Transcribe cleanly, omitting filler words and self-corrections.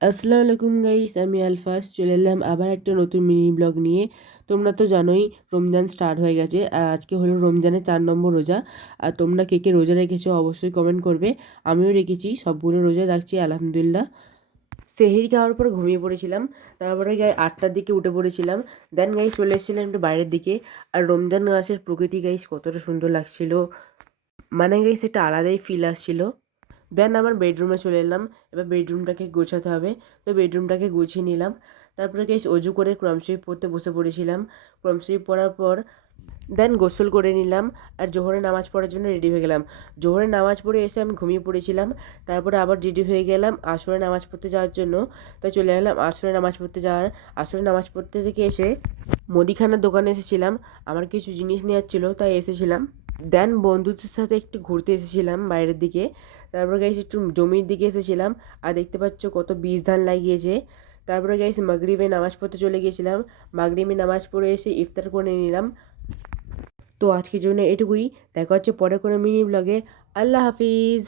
আসসালামু আলাইকুম গাইস, আমি আলফাজ চলে এলাম আবার একটা নতুন মিনি ব্লগ নিয়ে। তোমরা তো জানোই রমজান স্টার্ট হয়ে গেছে, আর আজকে হলো রমজানের 4 নম্বর রোজা। আর তোমরা কে কে রোজা রেখেছো অবশ্যই কমেন্ট করবে। আমিও রেখেছি, সবগুলো রোজা রাখছি আলহামদুলিল্লাহ। সেহরি খাওয়ার পর ঘুমিয়ে পড়েছিলাম, তারপরে 8টার দিকে উঠে পড়েছিলাম। দেন গাইস চলে এসেছিলাম একটু বাইরের দিকে। আর রমজান মাসের প্রকৃতি গাইস কতটা সুন্দর লাগছিল, মানে গাইস একটা আলাদাই ফিল আসছিল। দেন আমার বেডরুমে চলে এলাম। এবার বেডরুমটাকে গোছাতে হবে, তো বেডরুমটাকে গুছিয়ে নিলাম। তারপরে গাইস অজু করে কোরআন শরীফ পড়তে বসে পড়েছিলাম। কোরআন শরীফ পড়ার পর দেন গোসল করে নিলাম, আর জোহরের নামাজ পড়ার জন্য রেডি হয়ে গেলাম। জোহরের নামাজ পড়ে এসে আমি ঘুমিয়ে পড়েছিলাম। তারপরে আবার রেডি হয়ে গেলাম আসরের নামাজ পড়তে যাওয়ার জন্য। তাই চলে গেলাম আসরের নামাজ পড়তে থেকে এসে মুদিখানার দোকানে এসেছিলাম। আমার কিছু জিনিস নেওয়ার ছিল, তাই এসেছিলাম। দেন বন্ধুদের সাথে একটু ঘুরতে এসেছিলাম বাইরের দিকে। তারপরে গাইস একটু জমির দিকে এসেছিলাম, আর দেখতে পাচ্ছ কত বীজ ধান লাগিয়েছে। তারপরে গাইস মাগরিবে নামাজ পড়তে চলে গিয়েছিলাম। মাগরিবে নামাজ পড়ে এসে ইফতার করে নিলাম। তো আজকের জন্য এটুকুই, দেখা হচ্ছে পরে কোনো মিনি ব্লগে। আল্লাহ হাফিজ।